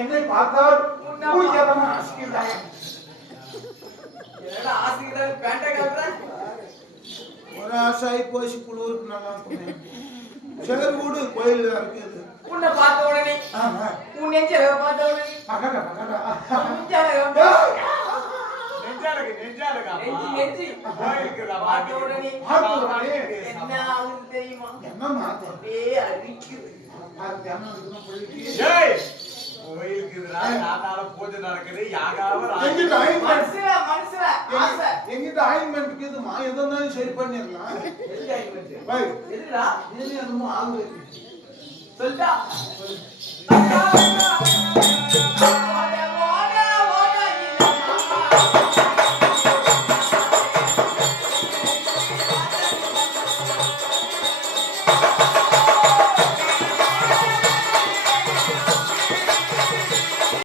என்னை பார்த்தால் ஆசிக்கிறாய். என்னடா ஆசிக்கிறாய் பேண்டை காட்டுற? ஒரு ஆசாய் போய் குளிருக்கு நல்லா இருக்கும். சரி வீடு கோயில் இருக்குது. உன்னை பார்த்த உடனே உன் நெஞ்சல பார்த்த உடனே பகடா பகடா நெஞ்சி பார்த்த உடனே என்ன ஆகுது தெரியுமா? என்ன மாத்தம் அப்படியே அரிக்குது. எங்கிட்ட ஆயின்மெண்ட் இருக்குதுமா, எதுனாலும் சரி பண்ணிடலாம். சொல்லிட்டா